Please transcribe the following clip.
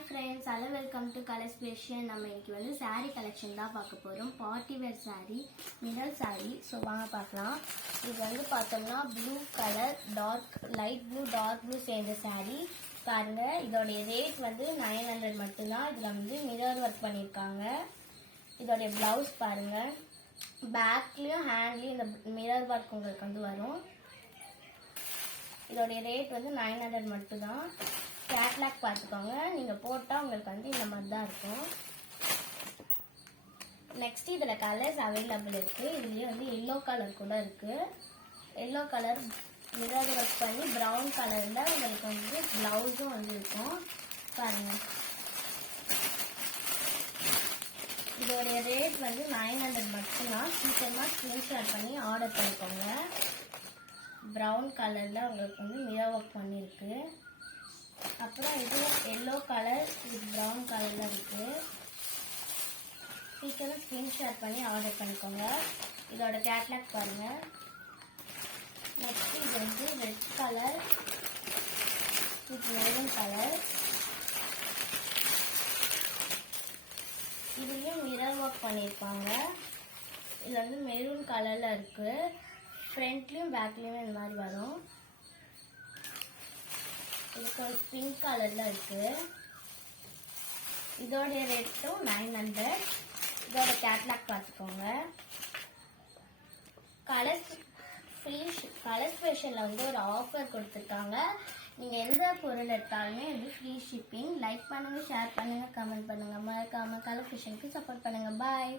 Hi friends, hello welcome to colours fashion. நம்ம இன்னைக்கு வந்து saree கலெக்ஷன் தான் பார்க்க போகிறோம். Party wear saree, mirror saree. So வாங்க பார்க்கலாம். இது வந்து பார்த்தோம்னா ப்ளூ கலர் லைட் ப்ளூ சேர்ந்த saree பாருங்க. இதோடைய ரேட் வந்து 900 மட்டும்தான். இதில் வந்து மிரர் ஒர்க் பண்ணியிருக்காங்க. இதோடைய ப்ளவுஸ் பாருங்க, பேக்லேயும் ஹேண்ட்லேயும் இந்த மிரர் ஒர்க் உங்களுக்கு வந்து வரும். இதோடைய ரேட் வந்து 900 மட்டும்தான். கேட்லாக் பார்த்துக்கோங்க, நீங்கள் போட்டால் உங்களுக்கு வந்து இந்த மாதிரி தான் இருக்கும். நெக்ஸ்ட் இதில் கலர்ஸ் அவைலபிள் இருக்குது. இதுலேயே வந்து எல்லோ கலர் கூட இருக்குது. எல்லோ கலர் மிரர் ஒர்க் பண்ணி ப்ரௌன் கலரில் உங்களுக்கு வந்து ப்ளவுஸும் வந்து இருக்கும் பாருங்கள். இதோடைய ரேட் வந்து 900 மட்டும்தான். சீக்கிரமாக ஸ்க்ரீன்ஷாட் பண்ணி ஆர்டர் பண்ணிக்கோங்க. ப்ரௌன் கலரில் உங்களுக்கு வந்து மிரர் ஒர்க் பண்ணியிருக்கு. அப்புறம் இது எல்லோ கலர் வித் ப்ரௌன் கலரில் இருக்குது. சீக்கிரம் ஸ்க்ரீன்ஷாட் பண்ணி ஆர்டர் பண்ணிக்கோங்க. இதோட கேட்லாக் பாருங்கள். நெக்ஸ்ட் இது வந்து red colour with maroon colour. இதுலேயும் மிரர் ஒர்க் பண்ணியிருப்பாங்க. இதில் வந்து மெரூன் கலரில் இருக்குது. ஃப்ரண்ட்லேயும் பேக்லேயும் இந்த மாதிரி வரும். இதுக்கு பிங்க் கலரில் இருக்குது. இதோடைய ரேட்டும் 900. இதோட கேட்லாக் பார்த்துக்கோங்க. கலர்ஸ் ஃபேஷனில் வந்து ஒரு ஆஃபர் கொடுத்துருக்காங்க. நீங்கள் எந்த பொருள் எடுத்தாலுமே வந்து ஃப்ரீ ஷிப்பிங். லைக் பண்ணுங்கள், ஷேர் பண்ணுங்கள், கமெண்ட் பண்ணுங்கள். மறக்காமல் கலர் ஃபேஷனுக்கு சப்போர்ட் பண்ணுங்கள். பாய்.